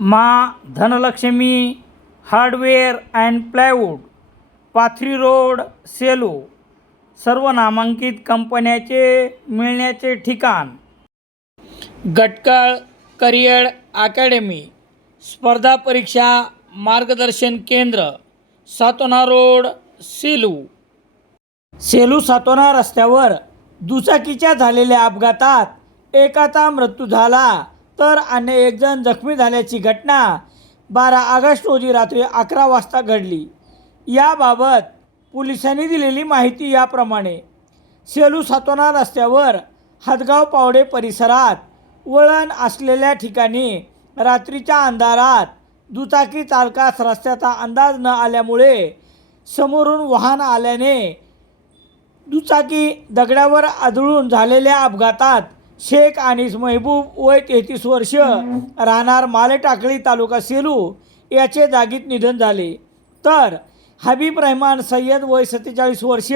मा Dhanlaxmi hardware and plywood Pathri road Selu सर्व नामांकित कंपन्याचे मिळण्याचे ठिकाण. गटकळ करिअर अकॅडमी स्पर्धा परीक्षा मार्गदर्शन केंद्र सातोना रोड सेलू. सेलू सातोना रस्त्यावर दुचाकीच्या झालेल्या अपघातात एकाचा मृत्यू झाला. तर अन्य एकजण जखमी झाल्याची घटना बारा ऑगस्ट रोजी रात्री अकरा वाजता घडली. याबाबत पोलिसांनी दिलेली माहिती याप्रमाणे सेलू सातोना रस्त्यावर हदगाव पावडे परिसरात वळण असलेल्या ठिकाणी रात्रीच्या अंधारात दुचाकी चालकास रस्त्याचा अंदाज न आल्यामुळे समोरून वाहन आल्याने दुचाकी दगडावर आदळून झालेल्या अपघातात शेख अनिस महबूब वय तेहतीस वर्ष राहणार मालेटाकळी तालुका सेलू याचे जागीत निधन झाले. तर हबीब रहमान सय्यद वय सत्तेचाळीस वर्ष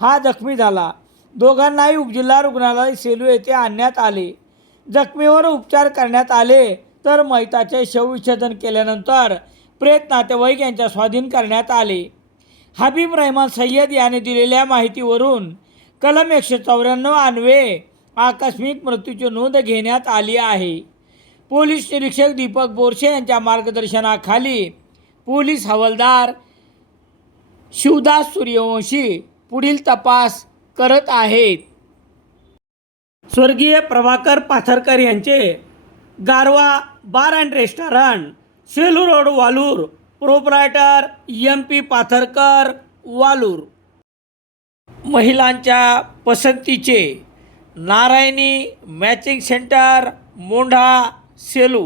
हा जखमी झाला. दोघांनाही उपजिल्हा रुग्णालय सेलू येथे आणण्यात आले. जखमीवर उपचार करण्यात आले तर मैताचे शवविच्छेदन केल्यानंतर प्रेत नातेवाईक यांच्या स्वाधीन करण्यात आले. हबीब रहमान सय्यद याने दिलेल्या माहितीवरून कलम एकशे चौऱ्याण्णव अन्वे आकस्मिक मृत्यूची नोंद घेण्यात आली आहे. पोलीस निरीक्षक दीपक बोरसे यांच्या मार्गदर्शनाखाली पोलीस हवालदार शिवदास सूर्यवंशी पुढील तपास करत आहेत. स्वर्गीय प्रभाकर पाथरकर यांचे Garva bar and restaurant Selu road Walur proprietor M P Patharkar Walur. महिलांच्या पसंतीचे నారాయణి మ్యాచింగ్ సెంటర్ మోండా సెలు.